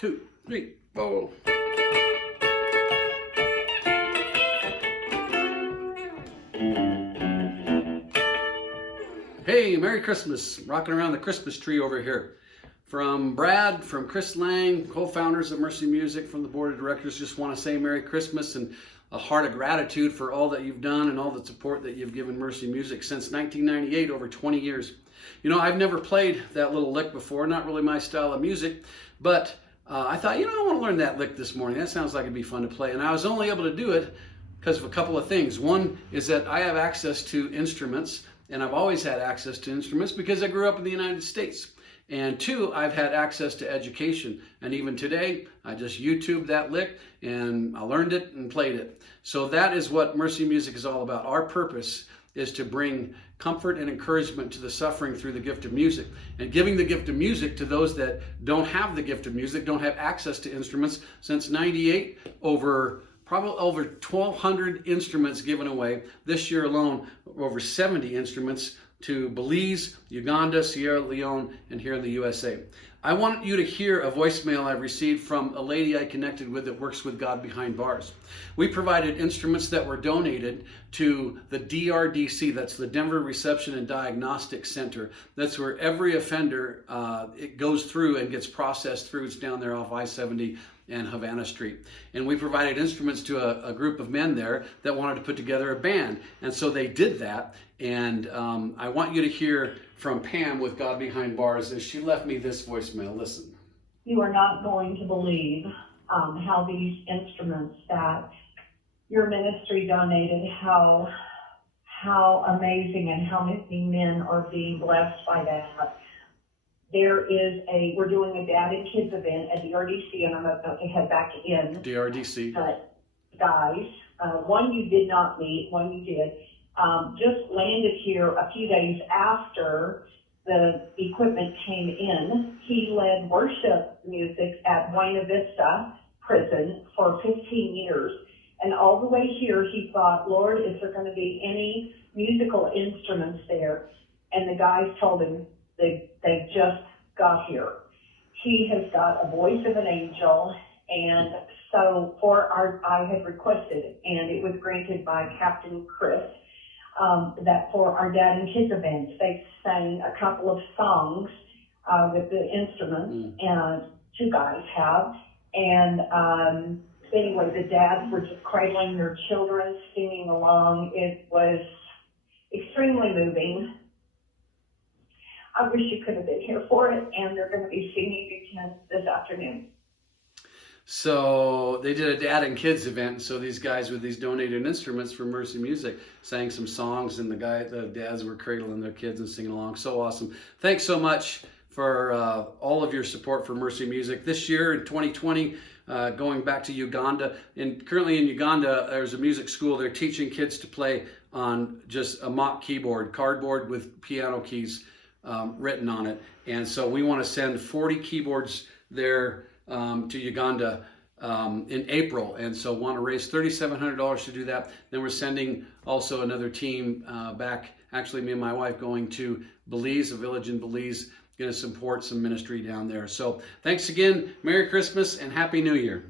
2, 3, 4. Hey, Merry Christmas. Rocking around the Christmas tree over here. From Brad, from Chris Lang, co-founders of Mercy Music, from the board of directors, just want to say Merry Christmas and a heart of gratitude for all that you've done and all the support that you've given Mercy Music since 1998, over 20 years. You know, I've never played that little lick before, not really my style of music, but I thought, I want to learn that lick this morning. That sounds like it'd be fun to play. And I was only able to do it because of a couple of things. One is that I have access to instruments, and I've always had access to instruments because I grew up in the United States. And two, I've had access to education. And even today, I just YouTubed that lick and I learned it and played it. So that is what Mercy Music is all about. Our purpose is to bring comfort and encouragement to the suffering through the gift of music, and giving the gift of music to those that don't have the gift of music, don't have access to instruments. Since 98, probably over 1,200 instruments given away. This year alone, over 70 instruments to Belize, Uganda, Sierra Leone, and here in the USA. I want you to hear a voicemail I've received from a lady I connected with that works with God Behind Bars. We provided instruments that were donated to the DRDC, that's the Denver Reception and Diagnostic Center. That's where every offender, it goes through and gets processed through. It's down there off I-70 and Havana Street. And we provided instruments to a group of men there that wanted to put together a band. And so they did that. And I want you to hear from Pam with God Behind Bars as she left me this voicemail. Listen. You are not going to believe how these instruments that your ministry donated, how amazing and how many men are being blessed by that. We're doing a Dad and Kids event at DRDC, and I'm about to head back in. DRDC. Guys, one you did not meet, one you did, just landed here a few days after the equipment came in. He led worship music at Buena Vista Prison for 15 years. And all the way here, he thought, Lord, is there going to be any musical instruments there? And the guys told him they just got here. He has got a voice of an angel. And so I had requested, and it was granted by Captain Chris, that for our Dad and Kids events, they sang a couple of songs with the instruments, and two guys have. And anyway, the dads were just cradling their children, singing along. It was extremely moving. I wish you could have been here for it, and they're going to be singing again this afternoon. So they did a Dad and Kids event. So these guys with these donated instruments from Mercy Music sang some songs, and the dads were cradling their kids and singing along. So awesome. Thanks so much for all of your support for Mercy Music. This year in 2020, going back to Uganda, and currently in Uganda, there's a music school. They're teaching kids to play on just a mock keyboard, cardboard with piano keys written on it. And so we want to send 40 keyboards there to Uganda in April, and so want to raise $3,700 to do that. Then we're sending also another team back, actually me and my wife, going to Belize, a village in Belize, going to support some ministry down there. So thanks again, Merry Christmas and Happy New Year.